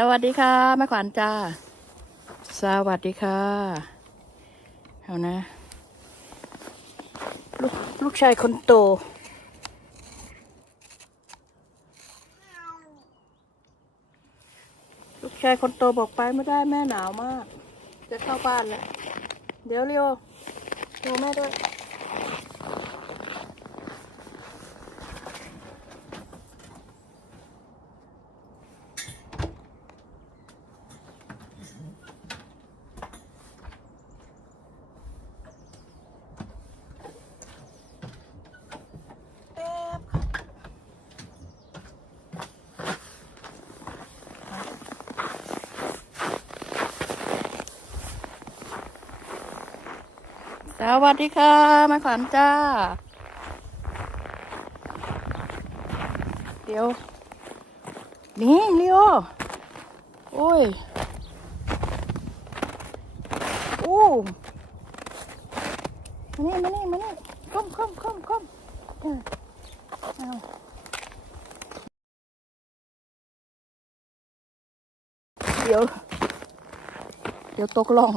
สวัสดีค่ะแม่ขวัญจ้า สวัสดีค่ะเอานะลูกลูกชายคนโต ลูกชายคนโตบอกไปไม่ได้แม่หนาวมาก จะเข้าบ้านแล้ว เดี๋ยวเร็วโทรแม่ด้วย วัสดีค่ะแม่ขวัญจ้า เดี๋ยว นี่เลียวโอ้ยอู้มานี่มานี่มานี่ก้มก้มก้มก้มเออเอาเดี๋ยว เดี๋ยวตกล่อง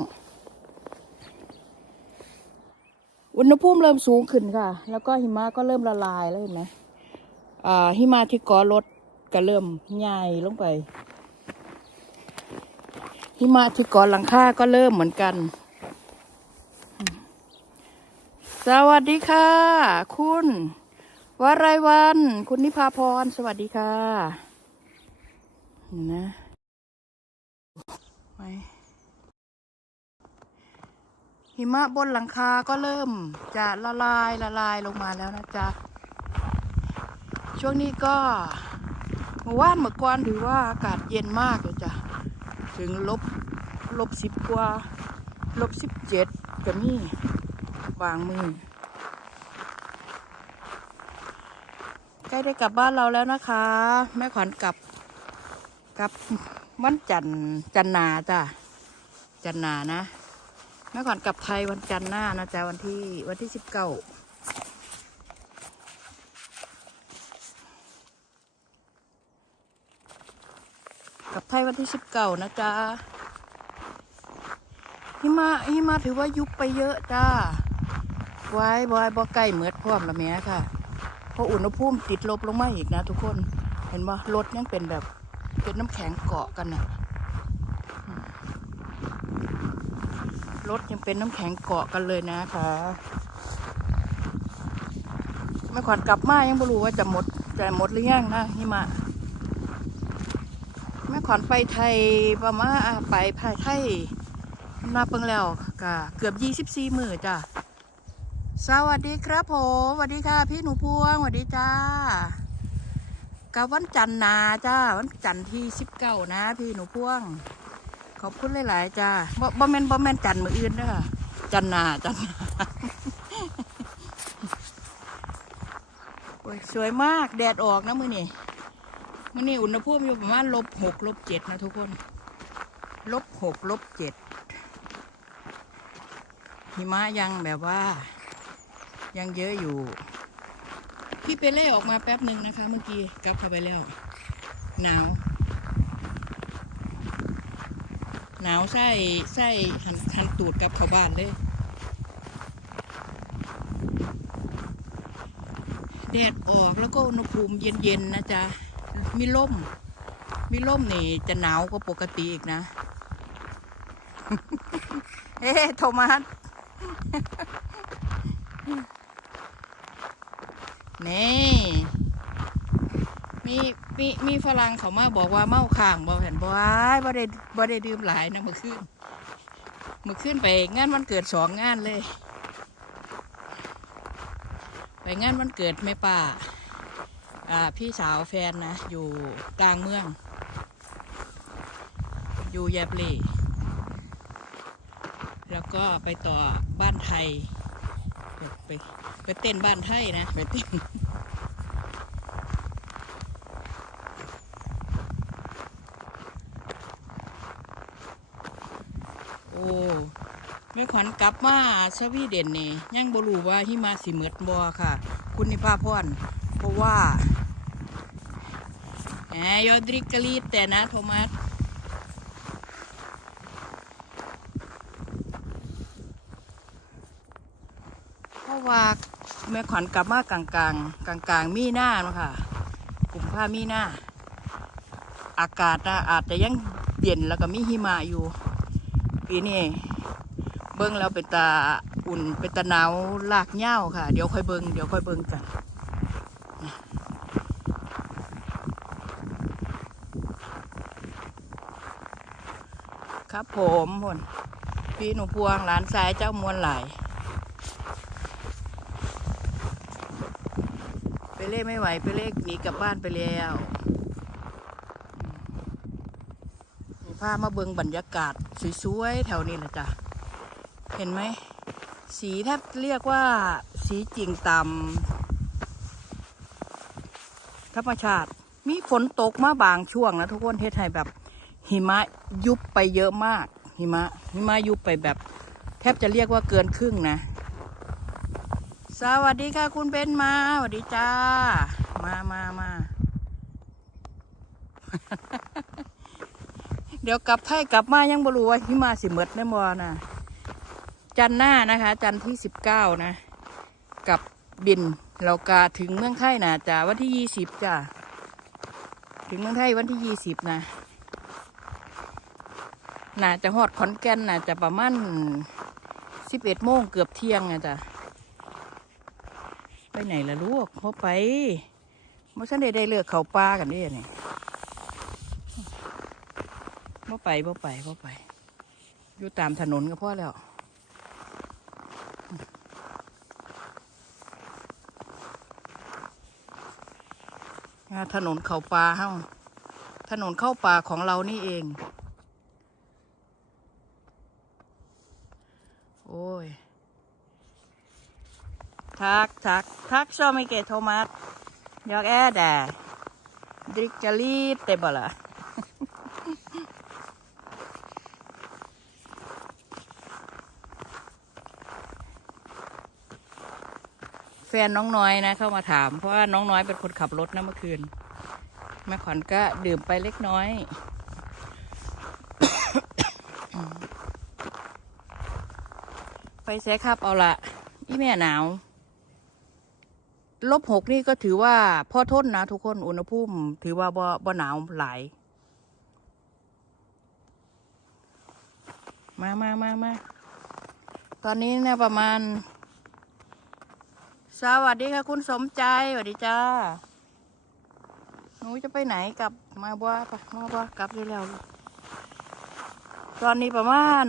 อุณหภูมิเริ่มสูงขึ้นค่ะ แล้วก็หิมะก็เริ่มละลายแล้วเห็นไหมอ่าหิมะที่เกอรถก็เริ่มใหญ่ลงไป หิมะที่เกอหลังคาก็เริ่มเหมือนกัน สวัสดีค่ะ คุณวรายวัน คุณนิพาพร สวัสดีค่ะเห็นนะไป หิมะบนหลังคาก็เริ่มจะละลายละลายลงมาแล้วนะจ๊ะ ช่วงนี้ก็เมื่อวานเมื่อก่อนถือว่าอากาศเย็นมากเลยจ้ะ ถึงลบลบสิบกว่าลบสิบเจ็ดก็มีบางมือใกล้ได้กลับบ้านเราแล้วนะคะ แม่ขวัญกลับกลับวันจันจันนาจ้ะจันนานะ แม่ขวัญกลับไทยวันจันทร์หน้านะจ๊ะวันที่วันที่สิบเก้ากลับไทยวันที่สิบเก้านะจ๊ะหิมะหิมะถือว่ายุบไปเยอะจ้าไว้บอยบ่ใกล้เหมือดพร้อมละแม่ค่ะ เพราะอุณหภูมิติดลบลงมาอีกนะทุกคน เห็นว่า รถยังเป็นแบบเป็นน้ำแข็งเกาะกันนะอื รถยังเป็นน้ำแข็งเกาะกันเลยนะคะแม่ขวัญกลับมายังไม่รู้ว่าจะหมดจะหมดหรือยังนะหิมะแม่ขวัญไปไทยประมาณไปภายไทยนาเปิงแล้วก็เกือบยี่สิบสี่หมือจ้ะสวัสดีครับผมสวัสดีค่ะ พี่หนูพวงสวัสดีจ้ากับวันจันทร์นาจ้าวันจันทร์ที่สิบเก้านะ พี่หนูพวง ขอบคุณหลายๆจ้าบ่บ่แม่นบ่แม่นจันมืออื่นเด้อจันนาจันนาโอ้ยสวยมากแดดออกนะมือนี่มันนี่อุณหภูมิอยู่ประมาณลบหกลบเจ็ดนะทุกคนลบหกลบเจ็ดหิมะยังแบบว่า ยังเยอะอยู่ พี่เปเล่ออกมาแป๊บหนึ่งนะคะ เมื่อกี้กลับเข้าไปแล้วหนาว หนาวไส้ไส้หันหันตูดกับเข้าบ้านเลยแดดออกแล้วก็อุณหภูมิเย็นๆนะจ๊ะมีล่มมีล่มนี่จะหนาวกว่าปกติอีกนะเฮ้โทมัสนี่มี มีมีฝรั่งเขามาบอกว่าเมาข่างบอกเห็นบ่ว้ายบ่ได้บ่ได้ดื่มหลายนะเมื่อคืนเมื่อคืนไปงานวันเกิดสองงานเลย ไปงานวันเกิดแม่ป่าอ่าพี่สาวแฟนนะ อยู่กลางเมือง อยู่แยบเลแล้วก็ไปต่อบ้านไทย ไปไปเต้นบ้านไทยนะ ไปเต้น แม่ขวัญกลับมาสวีเดนเนี่ยังบรูว่าหิมาสีเหมิดบอค่ะ คุณนิพาพรเพราะว่าแอยอดริกกลีดแต่นะโทมัสเพราะว่าแม่ขวัญกลับมากลางๆกลางๆมีหน้าเนาะค่ะกลุ่มผ้ามีหน้า อากาศนะอาจจะยังเย็นแล้วก็มีหิมะอยู่ ปีนี้ เบิ้งแล้วเป็นตาอุ่นเป็นตาหนาวลากเหย้าค่ะ เดี๋ยวค่อยเบิ้งเดี๋ยวค่อยเบิ้งกันครับผมพนพี่หนูพวงหลานสายเจ้ามวลหลายไปเล่ไม่ไหวไปเล่หนีกลับบ้านไปแล้วนี่พามาเบิงบรรยากาศสวยๆ แถวนี้แหละจ้ะ เห็นไหม สีแทบเรียกว่าสีจริงตามธรรมชาติ มีฝนตกมาบางช่วงนะทุกคนเทศไทยแบบ หิมะยุบไปเยอะมาก หิมะ หิมะยุบไปแบบ แทบจะเรียกว่าเกินครึ่งนะ สวัสดีค่ะคุณเบนมา สวัสดีจ้า มามามาเดี๋ยวกลับไทยกลับมายังบรูว่าหิมะสิเมดแน่บอนะ จันทร์หน้านะคะ จันทร์ที่สิบเก้านะ กับบินเรากาถึงเมืองไทยนะจ้าวันที่ยี่สิบจ้าถึงเมืองไทยวันที่ยี่สิบนะน่าจะฮอดขอนแก่นน่าจะประมาณสิบเอ็ดโมงเกือบเที่ยงอะจ้ะไปไหนล่ะลูกเพอไปเมื่อฉันได้ได้เลือกเขาปลากันนี่นี่พ่ไปพ่ไปพ่ไป อยู่ตามถนนก็พอแล้ว ถนนเขาปลาเฮ้าถนนเข้าป่าของเรานี่เอง โอ้ย ทักทักทักชอบไม่เกตโทมัสยอกแอดแดดริกจะรีเตบล่ะ แฟนน้องน้อยนะ เข้ามาถาม เพราะว่าน้องน้อยเป็นคนขับรถนะเมื่อคืน แม่ขวัญก็ดื่มไปเล็กน้อย ไปแซครับเอาละอีแม่หนาวลบหกนี่ก็ถือว่าพ่อทนนะทุกคนอุณหภูมิ ถือว่าบ่บ่หนาวหลาย มามามามาตอนนี้เนี่ยประมาณ สวัสดีค่ะคุณสมใจสวัสดีจ้า หนูจะไปไหนกลับมาบ่ปะมาบ่กลับได้แล้วลูกตอนนี้ประมาณ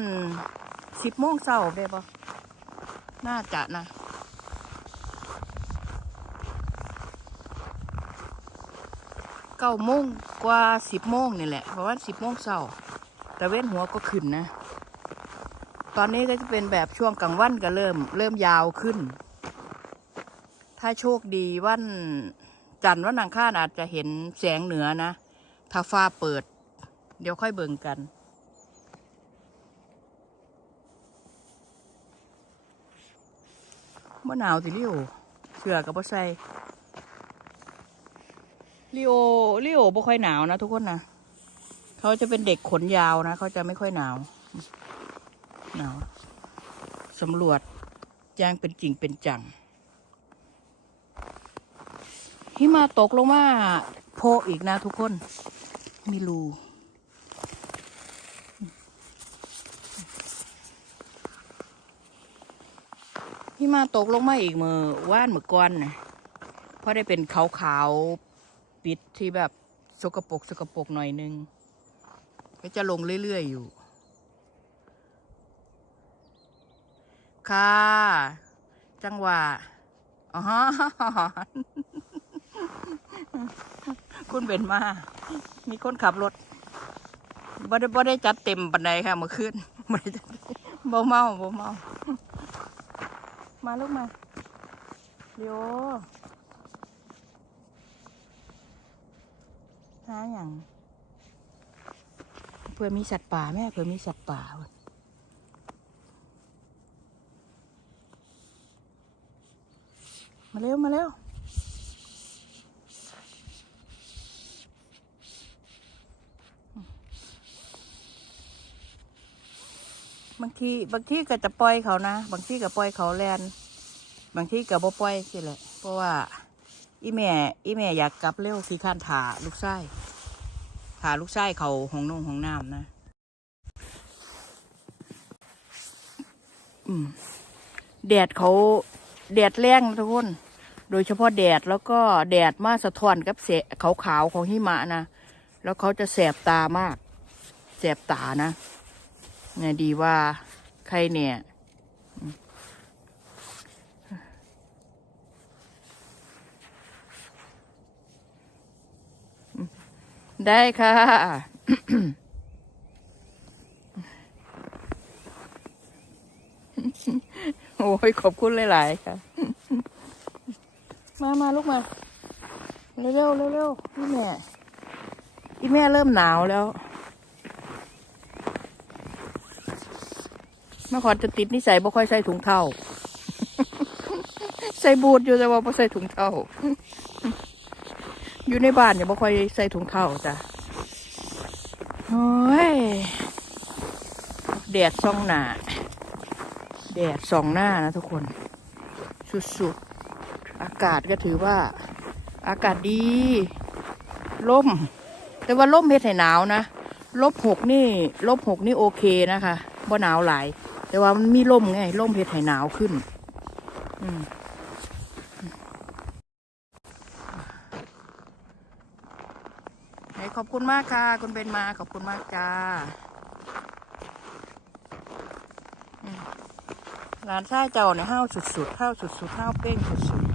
สิบโมงเช้าเด้ปะน่าจะนะเก้าโมงกว่าสิบโมงนี่แหละประมาณสิบโมงเช้าแต่เว้นหัวก็ขึ้นนะ ตอนนี้ก็จะเป็นแบบช่วงกลางวันก็เริ่ม เริ่มยาวขึ้น ถ้าโชคดีวันจันทร์วันอังคารอาจจะเห็นแสงเหนือนะ ถ้าฟ้าเปิด เดี๋ยวค่อยเบิ่งกัน เมื่อหนาวสิลิโอเสื้อกับบ่ใส่ลิโอลิโอบ่ค่อยหนาวนะทุกคนนะเขาจะเป็นเด็กขนยาวนะ เขาจะไม่ค่อยหนาว หนาวสำรวจแจ้งเป็นจริงเป็นจัง หิมาตกลงมาโพอีกนะทุกคน มีรูพี่มาตกลงมาอีกมือว่านมือก้อนนะเพราะได้เป็นขาวๆปิดที่แบบสกปรกสกปรกหน่อยนึงก็จะลงเรื่อยๆอยู่ ค่ะ จังหวะอ๋อ คุณเบนมา มีคนขับรถบ่ได้บ่ได้จัดเต็มปันใดค่ะเมื่อคืนบ่ได้จัดบ่เมาบ่เมา มาลูกมาเดี๋ยวหาอย่างเพื่อมีสัตว์ป่าแม่เพื่อมีสัตว์ป่าเมาเร็ว มาเร็ว บางทีบางทีก็จะปล่อยเขานะ บางทีก็ปล่อยเขาแลนบางทีก็บ่ปล่อยสิแหละ เพราะว่า อีแม่ อีแม่อยากกลับเร็วคือข้านถาลูกไส้ถาลูกไส้เขาห้องนุ่งห้องน้ำนะ อืมแดดเขาแดดแรงทุกคน โดยเฉพาะแดดแล้วก็แดดมาสะท้อนกับเสขาวๆของหิมะนะ แล้วเขาจะแสบตามาก แสบตานะ ไงดีว่าใครเนี่ยได้ค่ะ โอ้ย ขอบคุณหลาย ๆ ค่ะ มา มาลูกมา เร็ว ๆ เร็วๆพี่แม่ อีแม่เริ่มหนาวแล้ว มื่อก่อนจะติดนิสัยบ่ค่อยใส่ถุงเท้า ใส่บูทอยู่แต่ว่าบ่ใส่ถุงเท้า อยู่ในบ้านเนี่ยบ่ค่อยใส่ถุงเท้าจ้ะโอ้ยแดดส่องหน้าแดดส่องหน้านะทุกคน สุดๆ อากาศก็ถือว่า อากาศดีล่ม แต่ว่าล่มเฮ็ดให้หนาวนะลบหกนี่ลบหกนี่โอเคนะคะบ่หนาวหลาย แต่ว่ามันมีล่มไงล่มเฮ็ดให้หนาวขึ้น อืมไหนขอบคุณมากค่ะ คุณเบนมาขอบคุณมากจ้าร้านชายเจ้าเนี่ยห้าวสุดๆห้าวสุดๆห้าวเป้งสุดๆ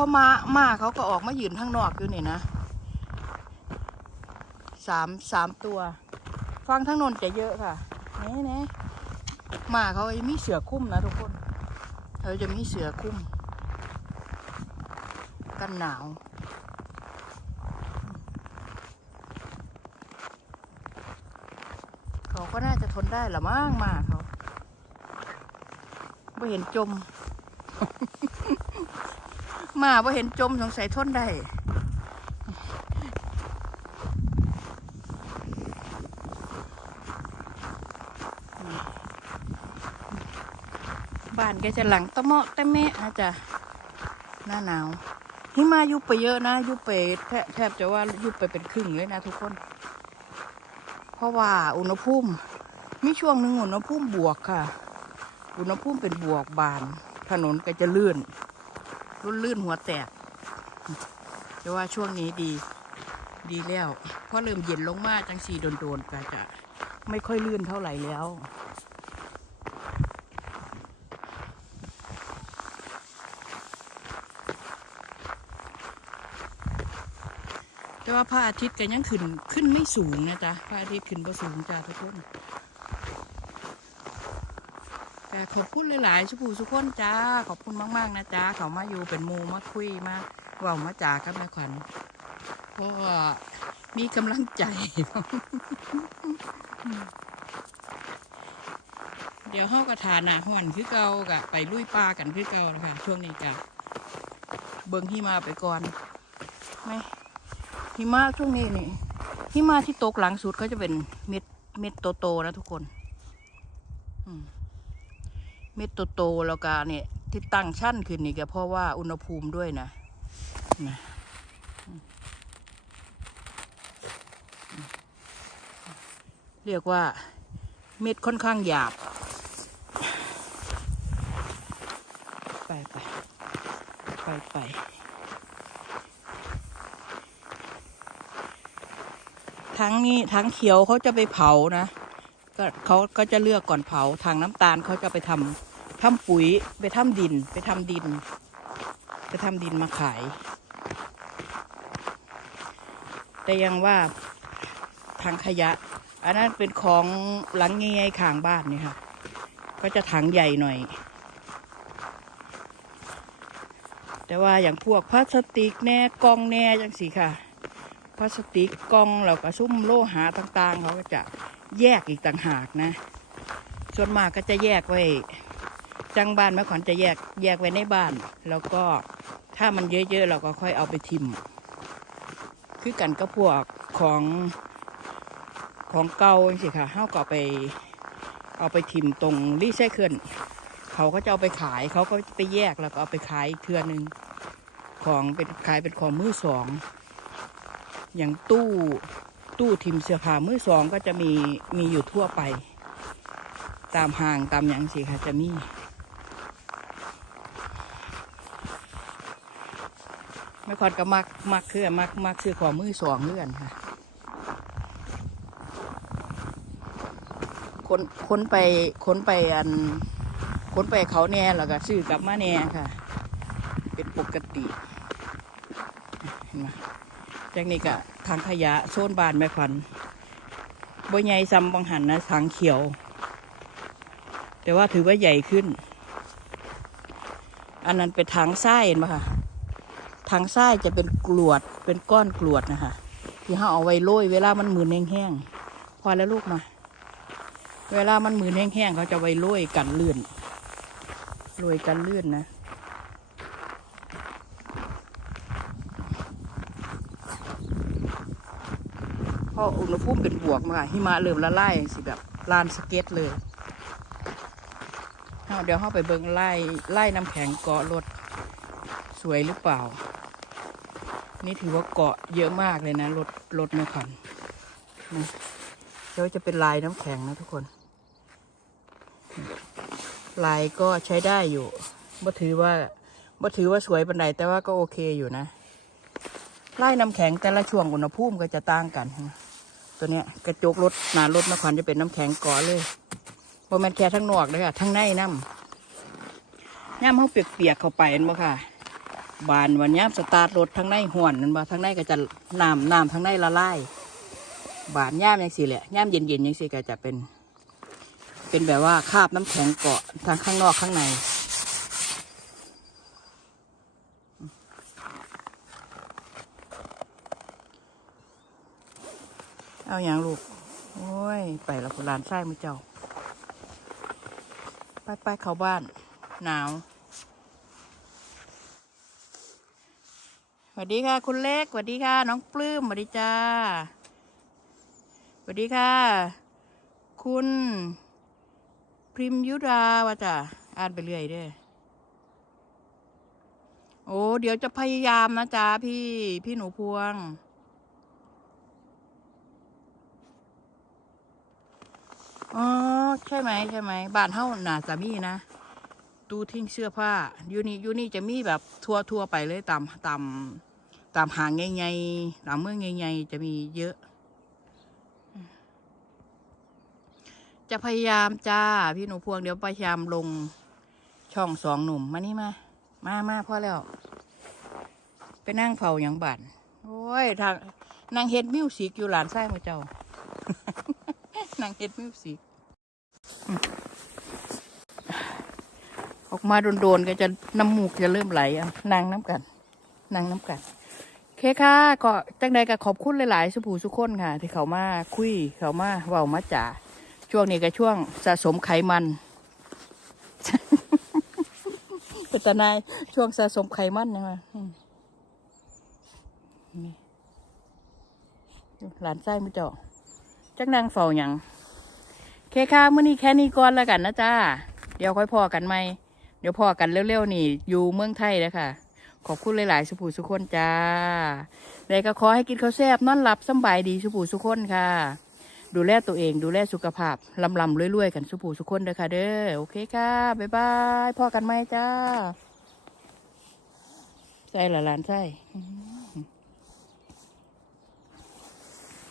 เนี่ยพอมามาเขาก็ออกมายืนข้างนอกอยู่นี่นะสามสามตัว ฟังทั้งนนจะเยอะค่ะนี่นี่มาเขาจะมีเสือคุ้มนะทุกคนเขาจะมีเสือคุ้ม กันหนาวเขาก็น่าจะทนได้ละมั้งมาเขาไม่เห็นจม มาพอเห็นจมสงสัยทนได้บ้านแกจะหลังตะเมาะตะแมะนะจ๊ะหน้าหนาวหิมายุบไปเยอะนะยุบไปแทบแทบจะว่ายุบไปเป็นครึ่งเลยนะทุกคน เพราะว่าอุณหภูมิมีช่วงหนึ่งอุณหภูมิบวกค่ะ อุณหภูมิเป็นบวกบาน ถนนก็จะลื่น รุ่นลื่นหัวแตกแต่ว่าช่วงนี้ดี ดีแล้วเพราะเริ่มเย็นลงมาจังสีโดนๆก็จะไม่ค่อยลื่นเท่าไหร่แล้วแต่ว่าพระอาทิตย์ก็ยังขึ้นขึ้นไม่สูงนะจ๊ะพระอาทิตย์ขึ้นบ่สูงจ้าทุกคนแต่ ขอบคุณหลายๆสุภูสุกคนจ้า ขอบคุณมาก ๆ นะจ๊ะเขามาอยู่เป็นมูมาคุยมาเว่ามาจากับแม่ขวัญเพราะว่ามีกำลังใจ เดี๋ยวเฮากระทานอะห่วนคือเก่ากะไปลุยป่ากันคือเก่านะคะช่วงนี้กะเบิ่งที่มาไปก่อนไหมหิมะช่วงนี้นี่หิมะที่ตกหลังสุดก็จะเป็นเม็ดเม็ดโตๆนะทุกคน อืม เม็ดโตๆแล้วก็เนี่ยที่ตั้งชั้นขึ้นนี่ก็เพราะว่าอุณหภูมิด้วยนะนะเรียกว่าเม็ดค่อนข้างหยาบ ไปไปไปไปทั้งนี้ทั้งเขียวเขาจะไปเผานะ ก็เขาก็จะเลือกก่อนเผาทางน้ำตาลเขาจะไปทำทำปุ๋ยไปทำดิน ไปทำดิน ไปทำดินมาขาย แต่ยังว่าทางขยะ อันนั้นเป็นของหลังเงี้ยๆข้างบ้านนี่ค่ะ ก็จะถังใหญ่หน่อย แต่ว่าอย่างพวกพลาสติกแน่กองแน่จังสีค่ะพลาสติกกล่องแล้วก็ซุ้มโลหะต่าง ๆ เขาก็จะ แยกอีกต่างหากนะส่วนมากก็จะแยกไว้จังบ้านเมื่อก่อนจะแยกแยกไว้ในบ้าน แล้วก็ถ้ามันเยอะๆเราก็ค่อยเอาไปทิมคือกันก็พวกของของเก่าสิค่ะเฮาก็ไปเอาไปทิมตรงรีไซเคิลเขาก็จะเอาไปขายเขาก็ไปแยกแล้วก็เอาไปขายเทือหนึ่งของเป็นขายเป็นของมือสอง อย่างตู้ ตู้ทิมเสื้อผ้ามือสองก็จะมีมีอยู่ทั่วไป ตามห้างตามอย่างสิค่ะจะมีไม่คอนก็มักมักคือมักมักซื้อของมือสองเลื่อนค่ะ คนคนไปคนไปอันคนไปเขาแน่แล้วก็ซื้อกลับมาแน่ค่ะ เป็นปกติเห็นไหมจากนี้ก็ ทางขยะโซนบานแม่ควันบ่ใหญ่ซ้ำบางหันนะทางเขียว แต่ว่าถือว่าใหญ่ขึ้น อันนั้นเป็นทางทรายเห็นไหมคะทางซ้จะเป็นกรวดเป็นก้อนกรวดนะคะที่เขาเอาไว้โรยเวลามันหมืนแห้งๆพอแล้วลูกมา เวลามันหมืนแห้งๆเขาจะไว้โรยกันลื่นโรยกันลื่นนะ ออุณหภูมิเป็นบวกมาค่ะหิมะเริ่มละลายสิแบบลานสเก็ตเลยเดี๋ยวเข้าไปเบิ่งไล่ไล่น้ำแข็งเกาะรถสวยหรือเปล่า นี่ถือว่าเกาะเยอะมากเลยนะรถรถไม่ขันนะเดี๋ยวจะเป็นลายน้ำแข็งนะทุกคน ลายก็ใช้ได้อยู่บ่ถือว่าบ่ถือว่าสวยปันใดแต่ว่าก็โอเคอยู่นะไลายน้ำแข็งแต่ละช่วงอุณหภูมิก็จะต่างกันนะ ตัวเนี้ยกระจกรถหนารถนครจะเป็นน้ำแข็งเกาะเลยบ่แมนแค่ทั้งนอกเลยค่ะทั้งในน้ำย่ำเขาเปียกๆเข้าไปเห็นบ่ค่ะ บานวันนี้สตาร์ทรถทั้งในห่วนนั่นบ่ทั้งในก็จะน้ำน้ำทั้งในละลายบานย่ามยังสิแหละย่ามเย็นๆยังสิก็จะเป็น เป็นแบบว่าคาบน้ำแข็งเกาะทั้งข้างนอกข้างใน เอาอย่างลูก โอ้ย ไปแล้วคุณลานไส้มือเจ้า ไปไปเข้าบ้าน หนาว สวัสดีค่ะ คุณเล็ก สวัสดีค่ะ น้องปลื้ม สวัสดีจ้า สวัสดีค่ะ คุณพริมยุราว่าจ้ะอ่านไปเรื่อยเด้อโอ้ เดี๋ยวจะพยายามนะจ๊ะพี่ พี่หนูพวง อ๋อใช่ไหมใช่ไหมบ้านเฮาหนาสามีนะตู้ทิ้งเสื้อผ้าอยู่นี่อยู่นี่จะมีแบบทัวร์ทัวร์ไปเลยตามตามตามหางใหญ่ๆตามเมืองใหญ่ๆจะมีเยอะ จะพยายามจ้าพี่หนูพวงเดี๋ยวพยายามลงช่องสองหนุ่มมานี่มา มามาพอแล้ว ไปนั่งเผาอย่างบันโอ้ยทางนางเฮ็ดมิวสิกอยู่หลานไส้มาเจ้า นางเฮ็ดมิวสิกออกมาโดนๆก็จะน้ำมูกจะเริ่มไหลอะนางน้ำกันนางน้ำกันเคค่ะก็จังใดก็ขอบคุณหลายๆสุภูสุคนค่ะ ที่เขามาคุยเขามาเว้ามาจ่าช่วงนี้ก็ช่วงสะสมไขมันเป็นตานายช่วงสะสมไขมันนะมาอืมนี่หลานไส้ไมือเจาะ จักนางเฝ้าหยังเคค่ะมื่อนี้แค่นี้ก่อนแล้วกันนะจ้า เดี๋ยวค่อยพอกันไหม เดี๋ยวพอกันเร็วๆนี่ อยู่เมืองไทยแล้วค่ะ ขอบคุณหลาย ๆ สุภูสุคนจ้าแล้ก็ขอให้กินข้าวแซ่บนอนหลับสบายดีสุภูสุคนค่ะ ดูแลตัวเองดูแลสุขภาพลำลำรวยๆกันสุภูสุคนเด้อค่ะ เด้อโอเคค่ะ บ๊ายบายพอกันไหมจ้าใส่ละหลานใส่